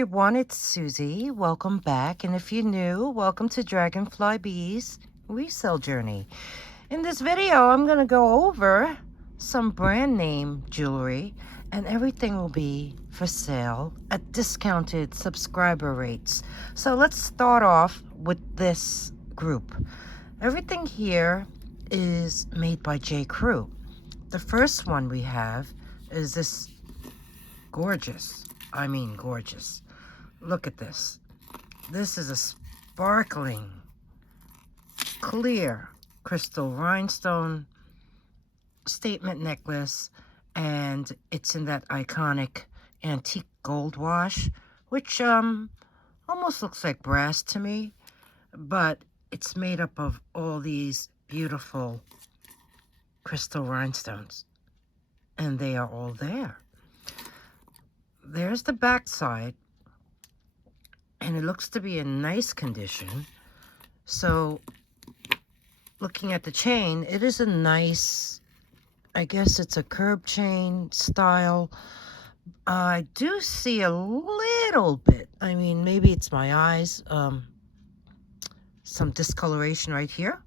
everyone, it's Susie. Welcome back. And if you're new, welcome to Dragonfly Bee's resale journey. In this video, I'm going to go over some brand name jewelry, and everything will be for sale at discounted subscriber rates. So let's start off with this group. Everything here is made by J. Crew. The first one we have is this gorgeous. I mean gorgeous. Look at this. This is a sparkling, clear crystal rhinestone statement necklace, and it's in that iconic antique gold wash, which almost looks like brass to me, but it's made up of all these beautiful crystal rhinestones, and they are all there. There's the back side, and it looks to be in nice condition. So looking at the chain, it is a nice, I guess it's a curb chain style. I do see a little bit, I mean, maybe it's my eyes, some discoloration right here.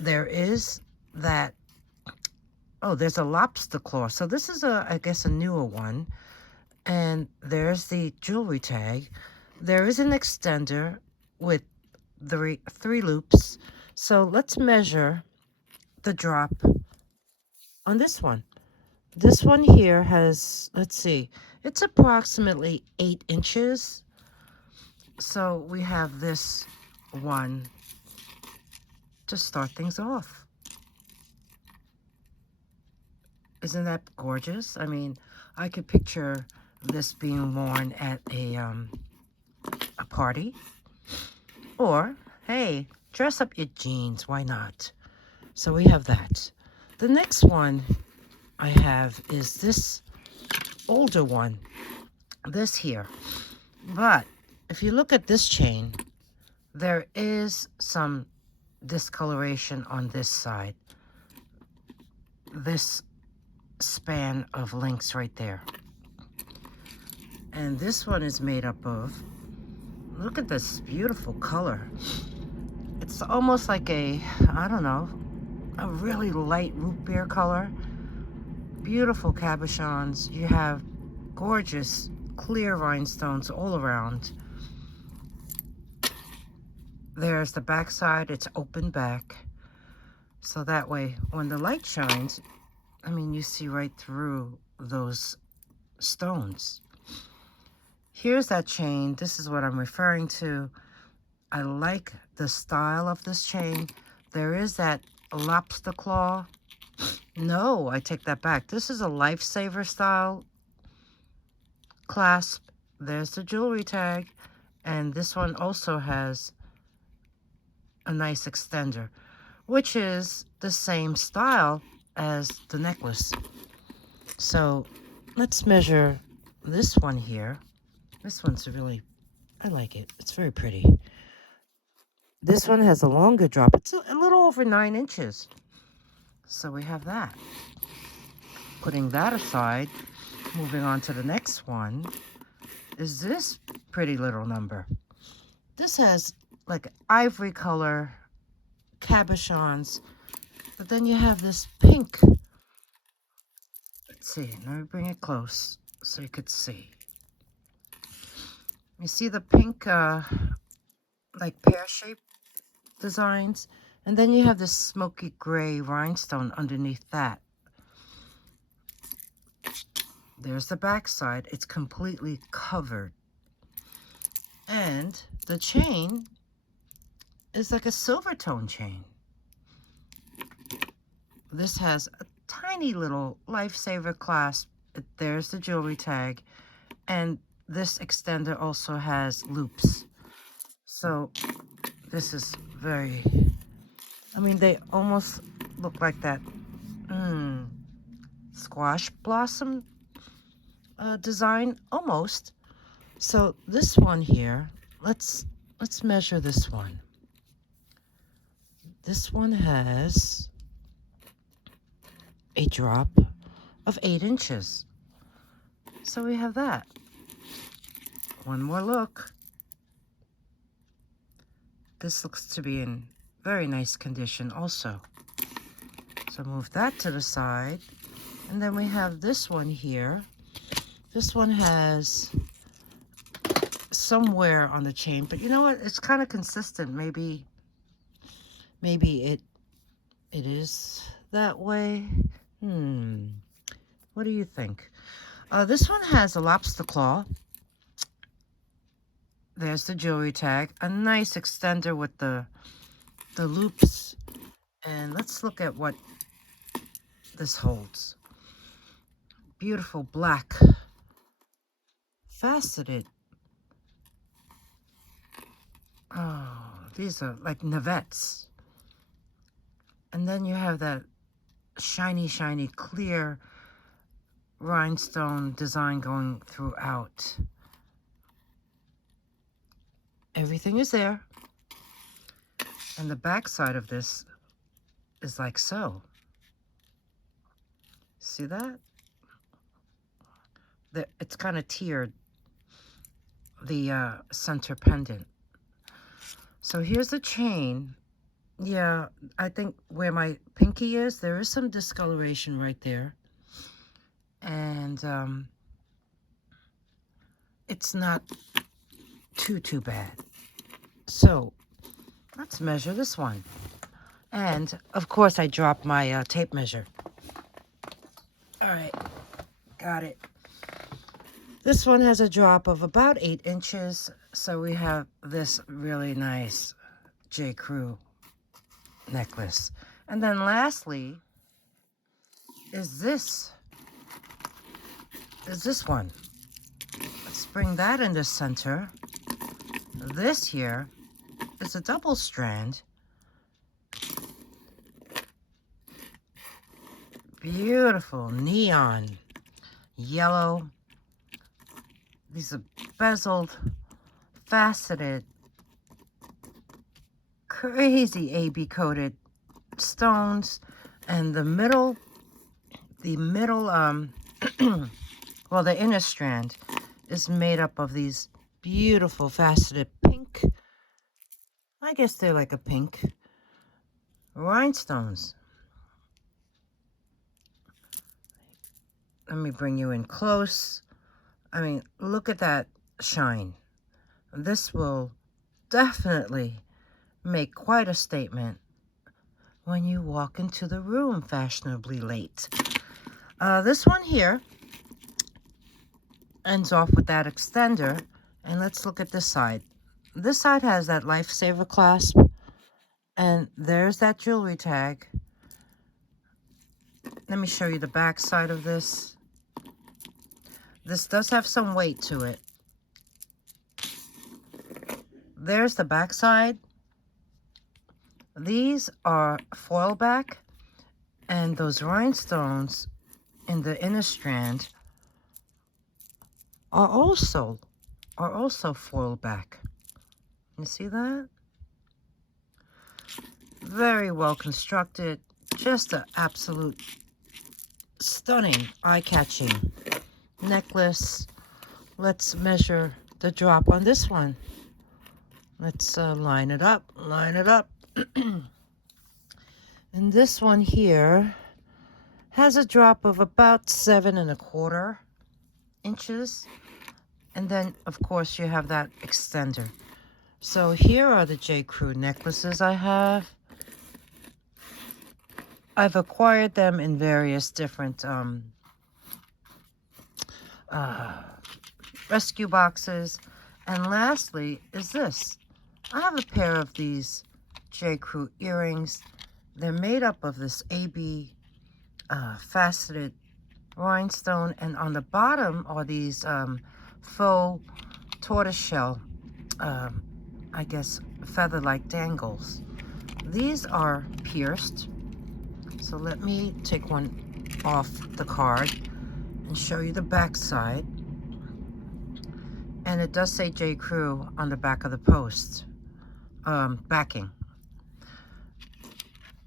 There is that, oh, there's a lobster claw. So this is I guess a newer one. And there's the jewelry tag. There is an extender with three loops. So let's measure the drop on this one. This one here has, let's see, it's approximately 8 inches. So we have this one to start things off. Isn't that gorgeous? I mean, I could picture this being worn at a party, or hey, dress up your jeans, why not? So we have that. The next one I have is this older one, this here. But if you look at this chain, there is some discoloration on this side, this span of links right there. And this one is made up of, look at this beautiful color. It's almost like a, I don't know, a really light root beer color. Beautiful cabochons. You have gorgeous clear rhinestones all around. There's the back side. It's open back. So that way, when the light shines, I mean, you see right through those stones. Here's that chain. This is what I'm referring to. I like the style of this chain. There is that lobster claw. No, I take that back. This is a lifesaver style clasp. There's the jewelry tag. And this one also has a nice extender, which is the same style as the necklace. So let's measure this one here. This one's really, I like it. It's very pretty. This one has a longer drop. It's a little over 9 inches. So we have that. Putting that aside, moving on to the next one, is this pretty little number. This has like ivory color cabochons, but then you have this pink. Let's see, let me bring it close so you could see. You see the pink, like pear-shaped designs? And then you have this smoky gray rhinestone underneath that. There's the back side. It's completely covered. And the chain is like a silver tone chain. This has a tiny little lifesaver clasp. There's the jewelry tag. And this extender also has loops. So this is very, I mean, they almost look like that squash blossom design, almost. So this one here, let's measure this one. This one has a drop of 8 inches. So we have that. one more look. This looks to be in very nice condition also. So move that to the side. And then we have this one here. This one has some wear on the chain, but you know what? It's kind of consistent. Maybe it is that way. What do you think? This one has a lobster claw. There's the jewelry tag. A nice extender with the loops. And let's look at what this holds. Beautiful black faceted. Oh, these are like navettes. And then you have that shiny, shiny, clear rhinestone design going throughout. Everything is there. And the back side of this is like so. See that? It's kind of tiered, the center pendant. So here's the chain. Yeah, I think where my pinky is, there is some discoloration right there. And it's not too bad. So let's measure this one. And of course I dropped my tape measure. All right, got it. This one has a drop of about 8 inches. So we have this really nice J. Crew necklace. And then lastly is this one. Let's bring that in the center. This here is a double strand. Beautiful neon yellow. These are bezeled, faceted, crazy AB coated stones, and the middle well, the inner strand is made up of these beautiful faceted pink, I guess they're like a pink, rhinestones. Let me bring you in close. I mean, look at that shine. This will definitely make quite a statement when you walk into the room fashionably late. This one here ends off with that extender. And let's look at this side. This side has that lifesaver clasp. And there's that jewelry tag. Let me show you the back side of this. This does have some weight to it. There's the back side. These are foil back, and those rhinestones in the inner strand are also foil back. You see that? Very well constructed. Just an absolute stunning, eye-catching necklace. Let's measure the drop on this one. Let's line it up. And this one here has a drop of about 7¼ inches. And then, of course, you have that extender. So here are the J. Crew necklaces I have. I've acquired them in various different rescue boxes. And lastly is this. I have a pair of these J. Crew earrings. They're made up of this AB faceted rhinestone, and on the bottom are these faux tortoiseshell, I guess, feather-like dangles. These are pierced. So let me take one off the card and show you the back side. And it does say J. Crew on the back of the post, backing.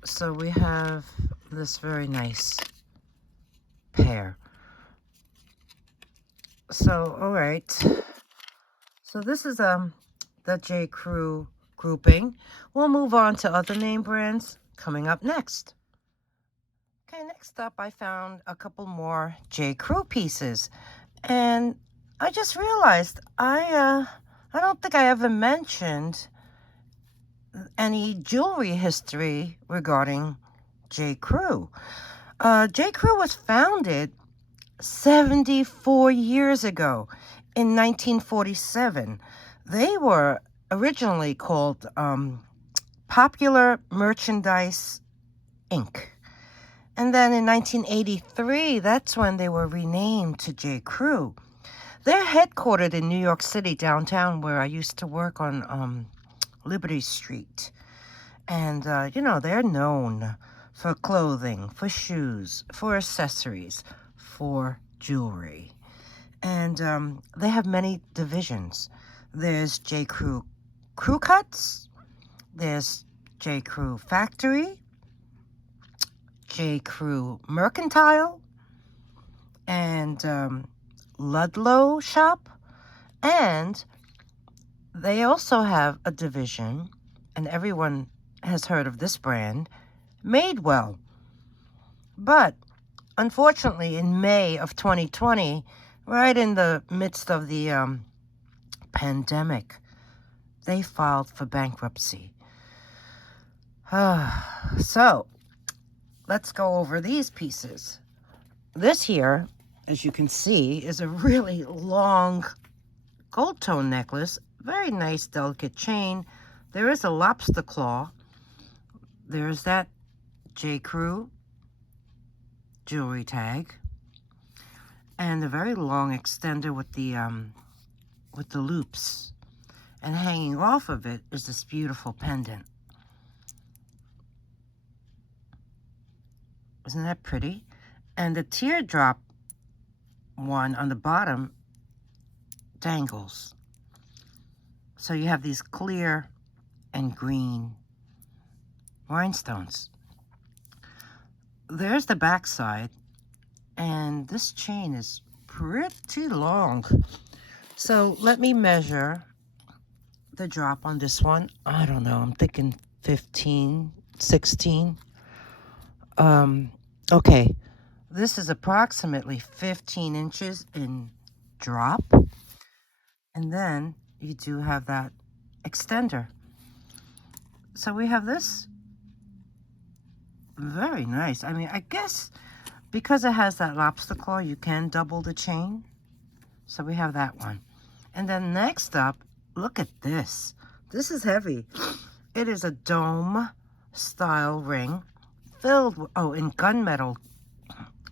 So we have this very nice pair. So, all right. So this is the J. Crew grouping. We'll move on to other name brands coming up next. Okay, next up I found a couple more J. Crew pieces, and I just realized I don't think I ever mentioned any jewelry history regarding J. Crew. J. Crew was founded 74 years ago in 1947. They were originally called Popular Merchandise Inc. And then in 1983, that's when they were renamed to J. Crew. They're headquartered in New York City, downtown, where I used to work on Liberty Street. And, they're known for clothing, for shoes, for accessories, for jewelry. And they have many divisions. There's J. Crew Crew Cuts. There's J. Crew Factory. J. Crew Mercantile. And Ludlow Shop. And they also have a division, and everyone has heard of this brand, Madewell. But unfortunately, in May of 2020, right in the midst of the pandemic, they filed for bankruptcy. So, let's go over these pieces. This here, as you can see, is a really long gold tone necklace. Very nice, delicate chain. There is a lobster claw. There's that J. Crew jewelry tag, and a very long extender with the loops. And hanging off of it is this beautiful pendant. Isn't that pretty? And the teardrop one on the bottom dangles. So you have these clear and green rhinestones. There's the back side, and this chain is pretty long. So let me measure the drop on this one. I don't know, I'm thinking 15, 16. Okay, this is approximately 15 inches in drop. And then you do have that extender. So we have this. Very nice. I mean, I guess because it has that lobster claw, you can double the chain. So we have that one. And then next up, look at this. This is heavy. It is a dome style ring filled with, in gunmetal,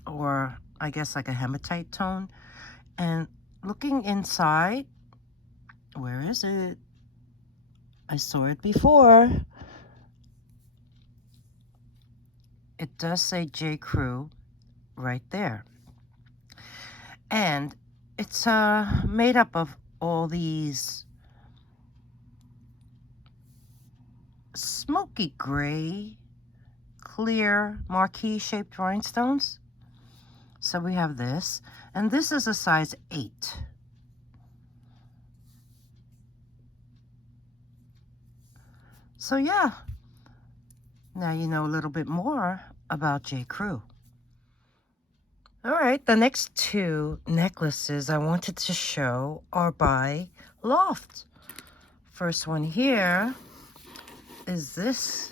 or I guess like a hematite tone. And looking inside, where is it? I saw it before. It does say J. Crew right there. And it's made up of all these smoky gray, clear, marquee-shaped rhinestones. So we have this. And this is a size 8. So yeah, now you know a little bit more about J. Crew. All right, the next two necklaces I wanted to show are by Loft. First one here is this.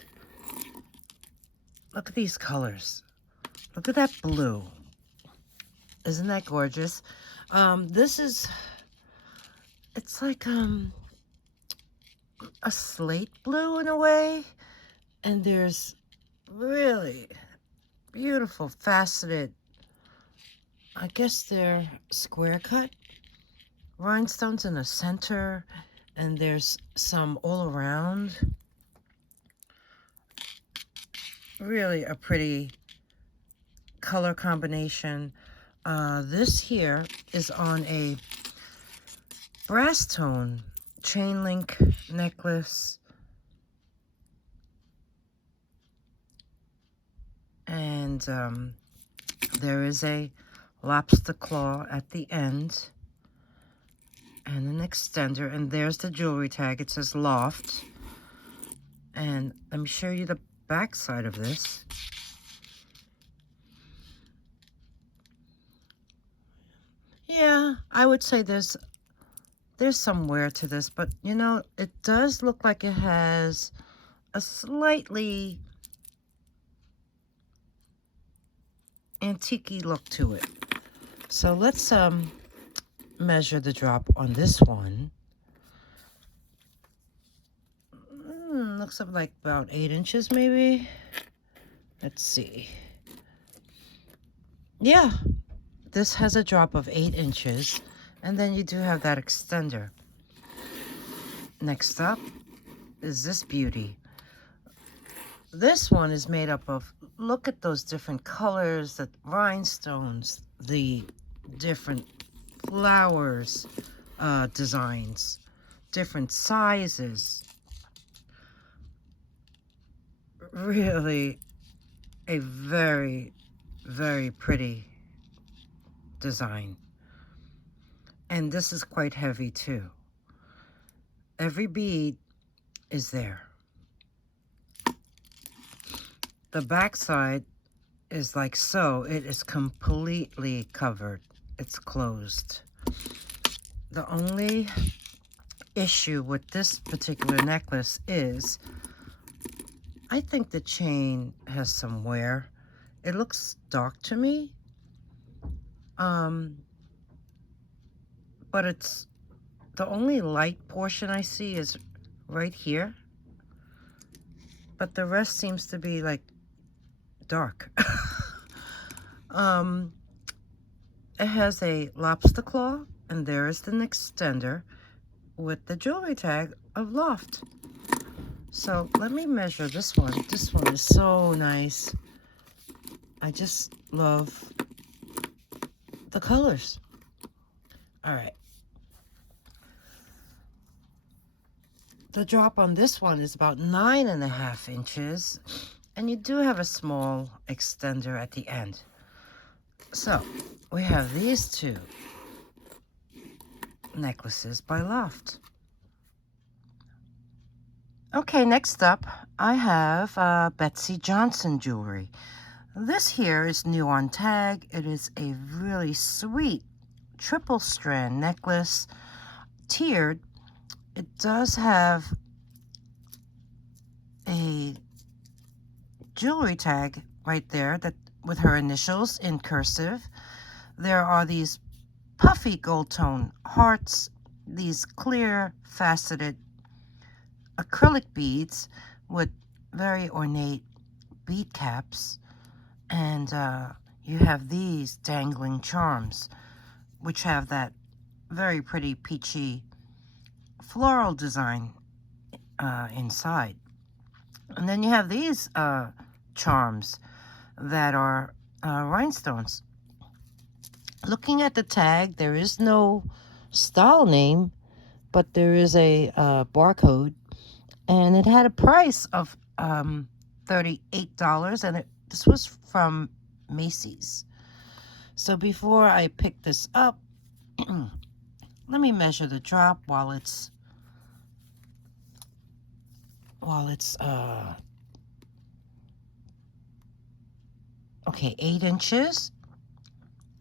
Look at these colors. Look at that blue. Isn't that gorgeous? This is, it's like a slate blue in a way. And there's really beautiful faceted, I guess they're square cut rhinestones in the center, and there's some all around. Really a pretty color combination. This here is on a brass tone chain link necklace. And there is a lobster claw at the end. and an extender, and there's the jewelry tag. It says Loft. And let me show you the back side of this. Yeah, I would say there's some wear to this, but you know, it does look like it has a slightly antique-y look to it. So let's measure the drop on this one. Looks like about 8 inches maybe. Let's see. Yeah, this has a drop of 8 inches, and then you do have that extender. Next up is this beauty. This one is made up of, look at those different colors, the rhinestones, the different flowers, designs, different sizes. Really a very, very pretty design. And this is quite heavy too. Every bead is there. The back side is like so. It is completely covered. It's closed. The only issue with this particular necklace is I think the chain has some wear. It looks dark to me. But it's the only light portion I see is right here. But the rest seems to be like dark. It has a lobster claw, and there is the extender with the jewelry tag of Loft. So let me measure this one. This one is so nice. I just love the colors. All right. The drop on this one is about 9.5 inches, and you do have a small extender at the end. So we have these two necklaces by Loft. Okay, next up, I have Betsey Johnson jewelry. This here is new on tag. It is a really sweet triple strand necklace, tiered. It does have a jewelry tag right there that with her initials in cursive. There are these puffy gold tone hearts, these clear faceted acrylic beads with very ornate bead caps, and you have these dangling charms which have that very pretty peachy floral design inside. And then you have these charms that are rhinestones. Looking at the tag, there is no style name, but there is a barcode, and it had a price of $38, and this was from Macy's. So before I pick this up, let me measure the drop while it's okay, 8 inches,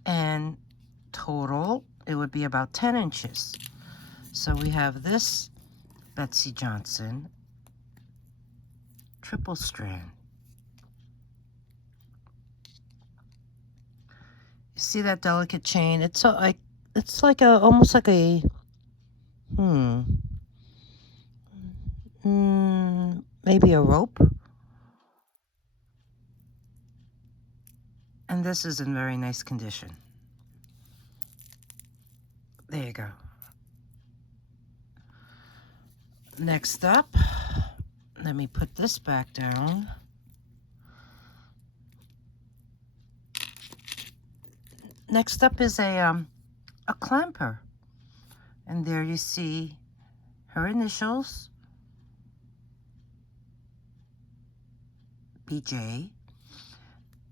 and total it would be about 10 inches. So we have this Betsey Johnson triple strand. You see that delicate chain? It's like almost like a maybe a rope. And this is in very nice condition. There you go. Next up, let me put this back down. Next up is a clamper. And there you see her initials, BJ.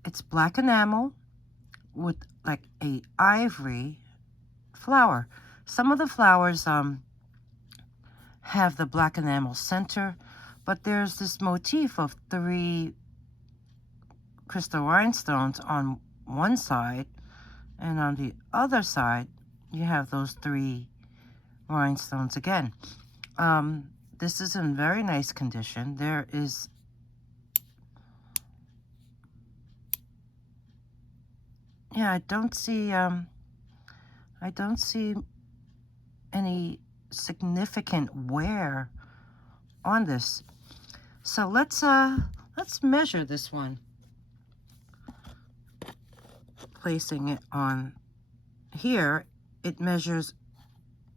It's black enamel with like a ivory flower. Some of the flowers have the black enamel center, but there's this motif of 3 crystal rhinestones on one side, and on the other side you have those 3 rhinestones again. This is in very nice condition. There is I don't see any significant wear on this. So let's measure this one. Placing it on here, it measures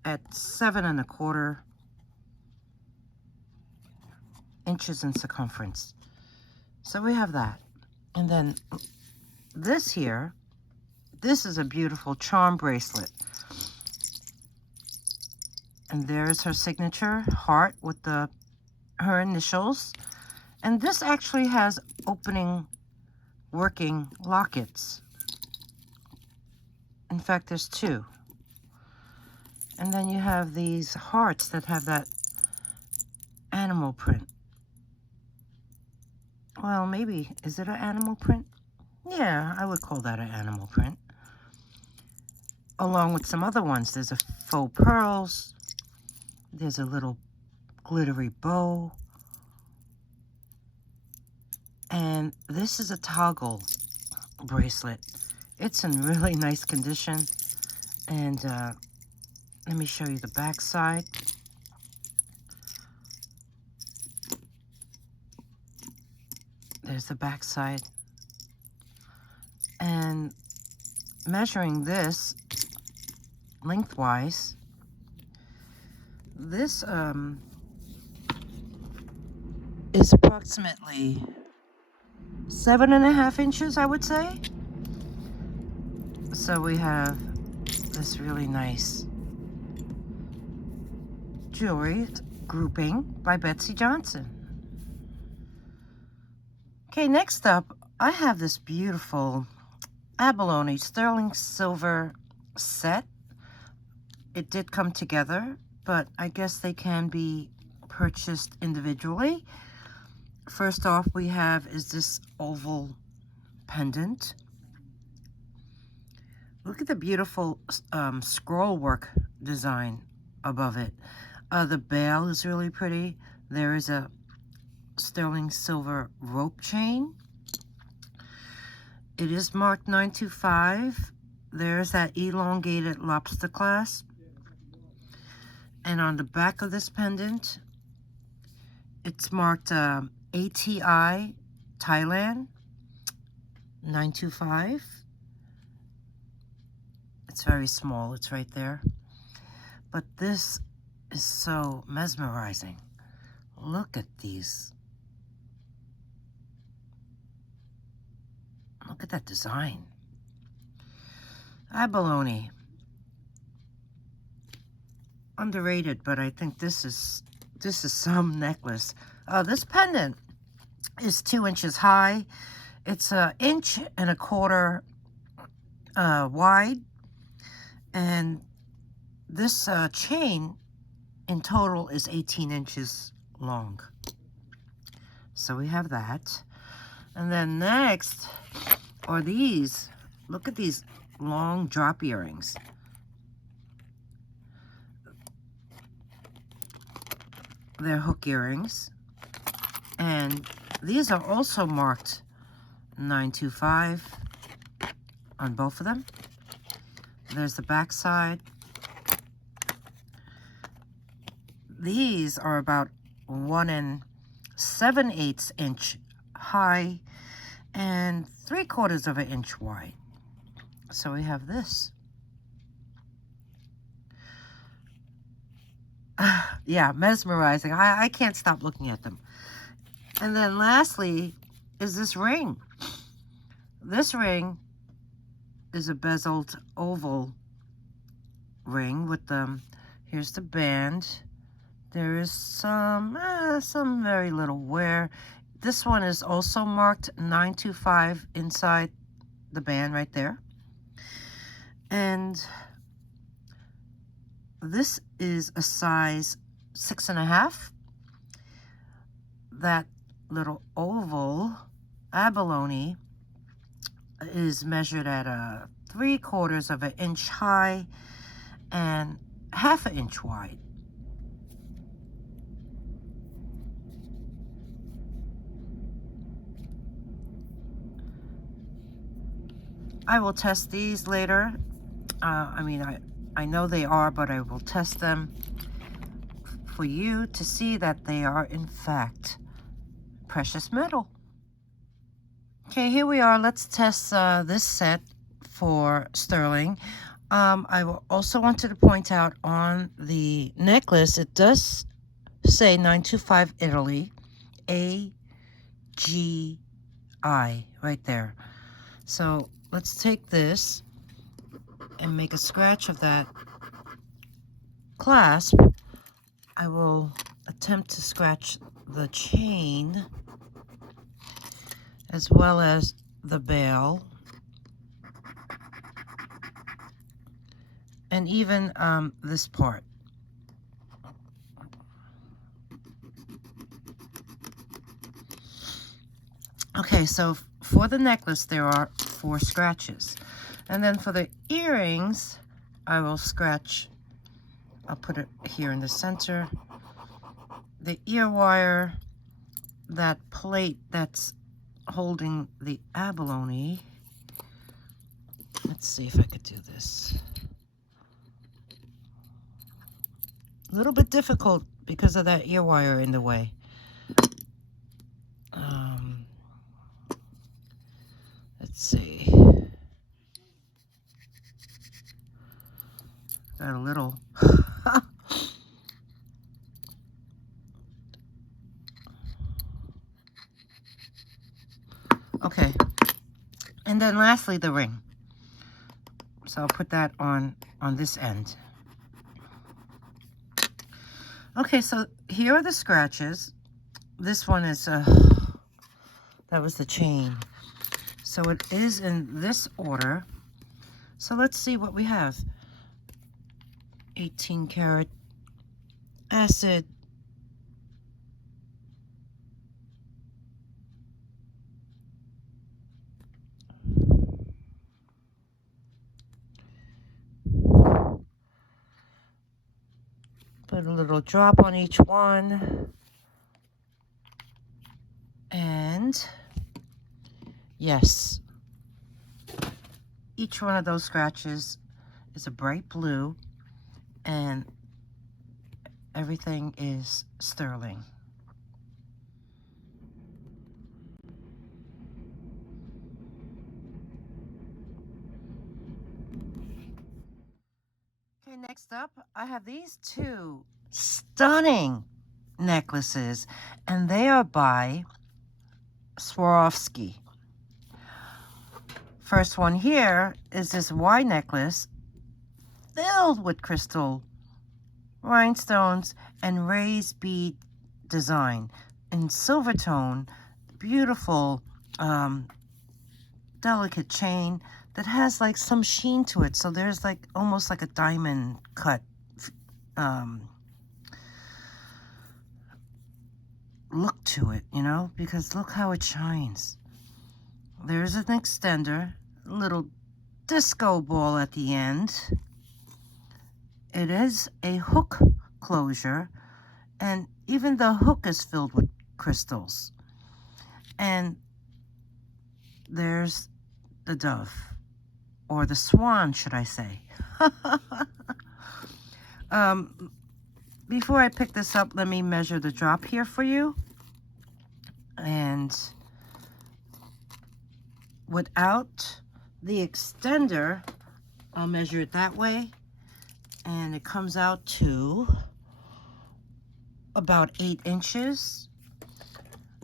at 7 1/4 inches in circumference. So we have that. And then this here, this is a beautiful charm bracelet. And there's her signature heart with her initials. And this actually has opening, working lockets. In fact, there's 2. And then you have these hearts that have that animal print. Well, maybe, is it an animal print? Yeah, I would call that an animal print. Along with some other ones. There's a faux pearls. There's a little glittery bow. And this is a toggle bracelet. It's in really nice condition. And let me show you the back side. There's the back side. And measuring this lengthwise, this is approximately 7 1/2 inches, I would say. So we have this really nice jewelry grouping by Betsey Johnson. Okay, next up, I have this beautiful abalone sterling silver set. It did come together, but I guess they can be purchased individually. First off, we have is this oval pendant. Look at the beautiful scroll work design above it. The bail is really pretty. There is a sterling silver rope chain. It is marked 925. There's that elongated lobster clasp. And on the back of this pendant, it's marked ATI Thailand 925. It's very small, it's right there. But this is so mesmerizing. Look at these. Look at that design. Abalone. Underrated, but I think this is some necklace. This pendant is 2 inches high. It's 1 1/4 inches wide. And this chain in total is 18 inches long. So we have that. And then next are these. Look at these long drop earrings. They're hook earrings. And these are also marked 925 on both of them. There's the back side. These are about 1 7/8 inch high and 3/4 of an inch wide. So we have this. Yeah, mesmerizing. I can't stop looking at them. And then lastly is this ring. This ring is a bezeled oval ring with here's the band. There is some very little wear. This one is also marked 925 inside the band right there. And this is a size 6.5. That little oval abalone is measured at 3/4 of an inch high and 1/2 inch wide. I will test these later. I know they are, but I will test them for you to see that they are in fact precious metal. Okay, here we are. Let's test this set for sterling. I also wanted to point out on the necklace, it does say 925 Italy, AGI, right there. So let's take this and make a scratch of that clasp. I will attempt to scratch the chain as well as the bail, and even this part. Okay, so for the necklace there are 4 scratches, and then for the earrings I will scratch. I'll put it here in the center. The ear wire, that plate that's holding the abalone. Let's see if I could do this. A little bit difficult because of that ear wire in the way. Let's see. Got a little. Okay. And then lastly, the ring. So I'll put that on this end. Okay, so here are the scratches. This one is, that was the chain. So it is in this order. So let's see what we have. 18 karat acid. Put a little drop on each one. And yes, each one of those scratches is a bright blue, and everything is sterling. Okay, next up, I have these 2 stunning necklaces, and they are by Swarovski. First one here is this Y necklace filled with crystal rhinestones and raised bead design in silver tone. Beautiful, delicate chain that has like some sheen to it. So there's like almost like a diamond cut look to it, you know, because look how it shines. There's an extender, a little disco ball at the end. It is a hook closure, and even the hook is filled with crystals. And there's the dove, or the swan, should I say. Before I pick this up, let me measure the drop here for you. And without the extender, I'll measure it that way. And it comes out to about 8 inches.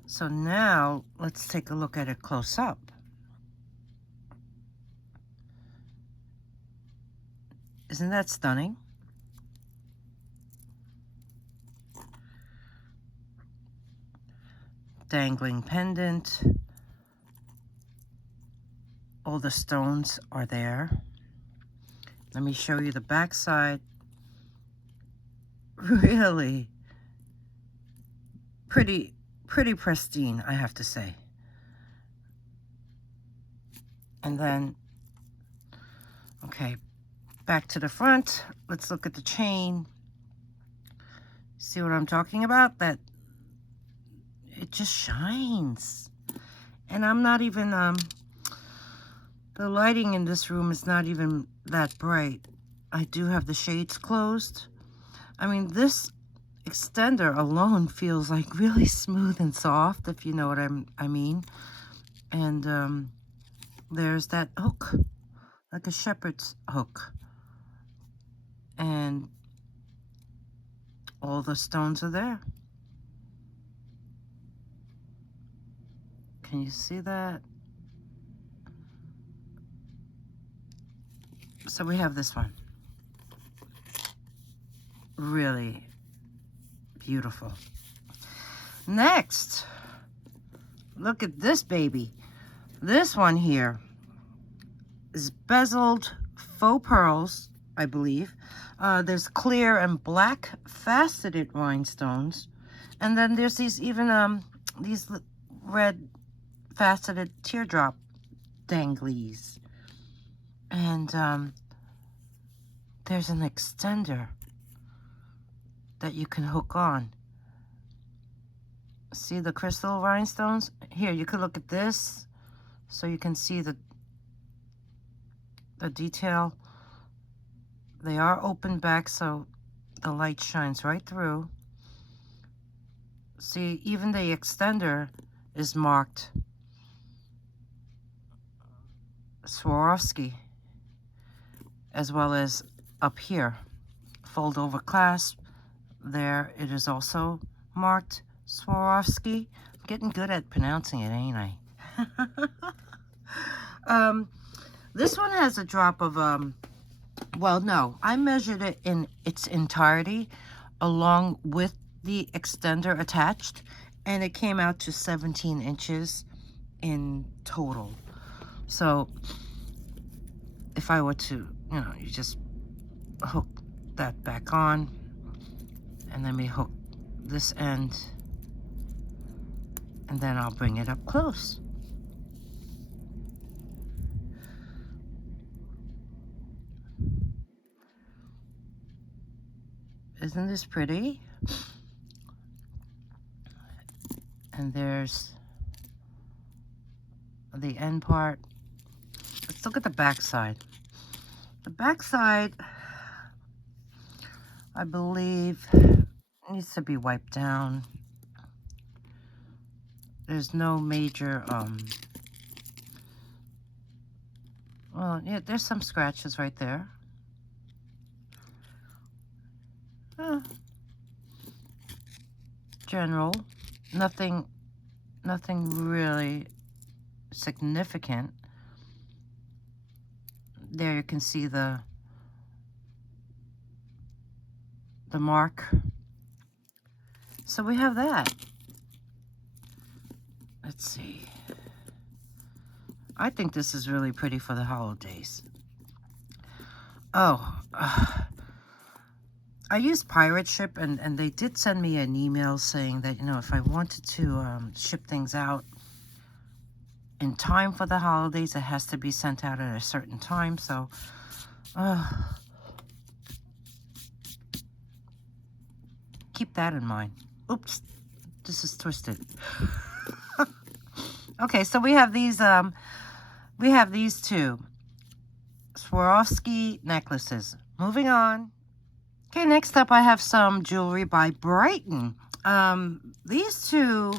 So now let's take a look at it close up. Isn't that stunning? Dangling pendant. All the stones are there. Let me show you the back side. really pretty pristine, I have to say. And then, okay, back to the front. Let's look at the chain. See what I'm talking about? That it just shines. And I'm not even, the lighting in this room is not even that bright. I do have the shades closed. I mean, this extender alone feels like really smooth and soft, if you know what I mean. And there's that hook, like a shepherd's hook. And all the stones are there. Can you see that? So we have this one. Really beautiful. Next, look at this baby. This one here is bezeled faux pearls, I believe. There's clear and black faceted rhinestones. And then there's these even these red faceted teardrop danglies. And there's an extender that you can hook on. See the crystal rhinestones? Here, you could look at this so you can see the detail. They are open back so the light shines right through. See, even the extender is marked Swarovski, as well as up here, fold over clasp. There it is also marked Swarovski. I'm getting good at pronouncing it, ain't I? This one has a drop of, well, no, I measured it in its entirety along with the extender attached, and it came out to 17 inches in total. So if I were to, you just hook that back on, and then we hook this end, and then I'll bring it up close. Isn't this pretty? And there's the end part. Let's look at the back side. The back side, I believe, needs to be wiped down. There's no major, well, yeah, there's some scratches right there. General, nothing really significant. There you can see the mark. So we have that. Let's see. I think this is really pretty for the holidays. Oh, I used PirateShip, and they did send me an email saying that, if I wanted to ship things out in time for the holidays, it has to be sent out at a certain time. So, keep that in mind. Oops, this is twisted. Okay, so we have these two Swarovski necklaces. Moving on. Okay, next up I have some jewelry by Brighton. These two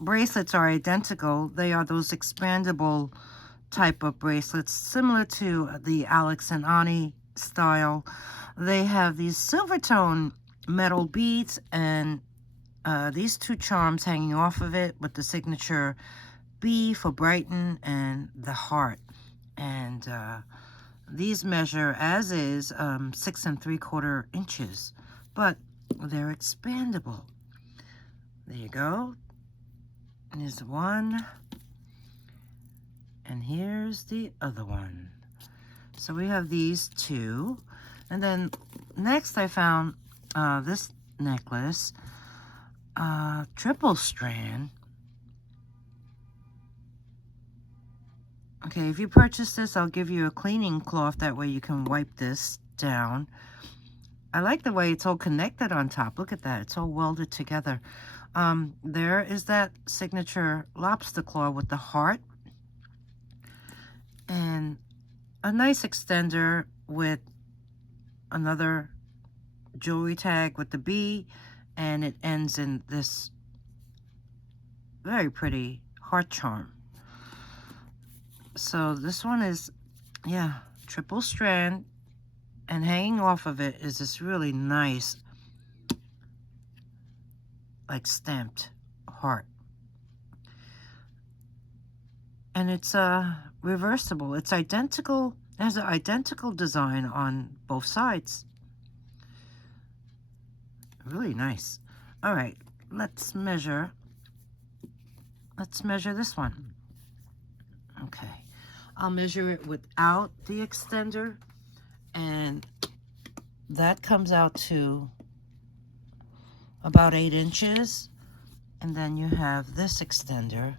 bracelets are identical. They are those expandable type of bracelets, similar to the Alex and Ani style. They have these silver tone metal beads and these two charms hanging off of it with the signature B for Brighton and the heart. And these measure, as is, 6 3/4 inches, but they're expandable. There you go. And here's one, and here's the other one. So we have these two, and then next I found this necklace, triple strand. Okay, if you purchase this, I'll give you a cleaning cloth. That way you can wipe this down. I like the way it's all connected on top. Look at that. It's all welded together. There is that signature lobster claw with the heart. And a nice extender with another jewelry tag with the B. And it ends in this very pretty heart charm. So this one is, yeah, triple strand. And hanging off of it is this really nice, like, stamped heart. And it's reversible. It's identical. It has an identical design on both sides. Really nice. All right, let's measure. Let's measure this one. Okay, I'll measure it without the extender, and that comes out to about 8 inches. And then you have this extender,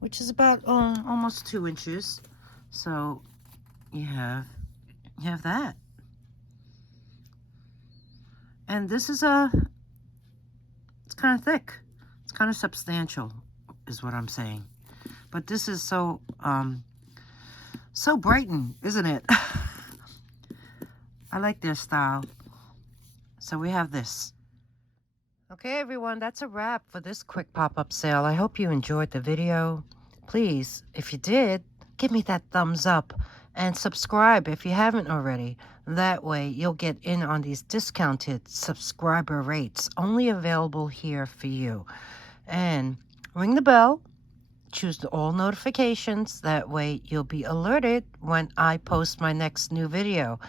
which is about almost 2 inches. So you have that. And this is it's kind of thick. It's kind of substantial, is what I'm saying. But this is so Brighton, isn't it? I like their style. So we have this. Okay, everyone, that's a wrap for this quick pop-up sale. I hope you enjoyed the video. Please, if you did, give me that thumbs up and subscribe if you haven't already. That way, you'll get in on these discounted subscriber rates, only available here for you. And ring the bell, choose all notifications. That way, you'll be alerted when I post my next new video.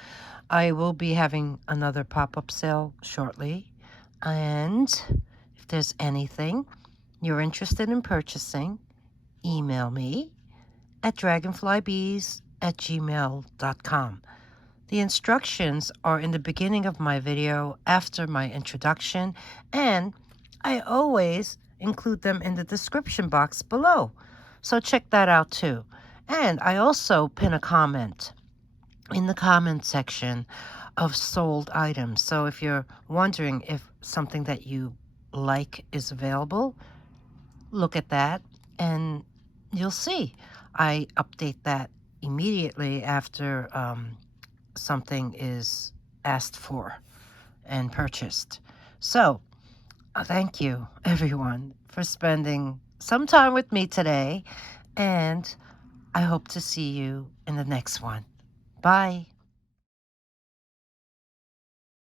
I will be having another pop-up sale shortly. And if there's anything you're interested in purchasing, email me at dragonflybees@gmail.com. The instructions are in the beginning of my video after my introduction, and I always include them in the description box below. So check that out too. And I also pin a comment in the comment section of sold items. So if you're wondering if something that you like is available, look at that and you'll see. I update that immediately after something is asked for and purchased. So thank you, everyone, for spending some time with me today, and I hope to see you in the next one. Bye.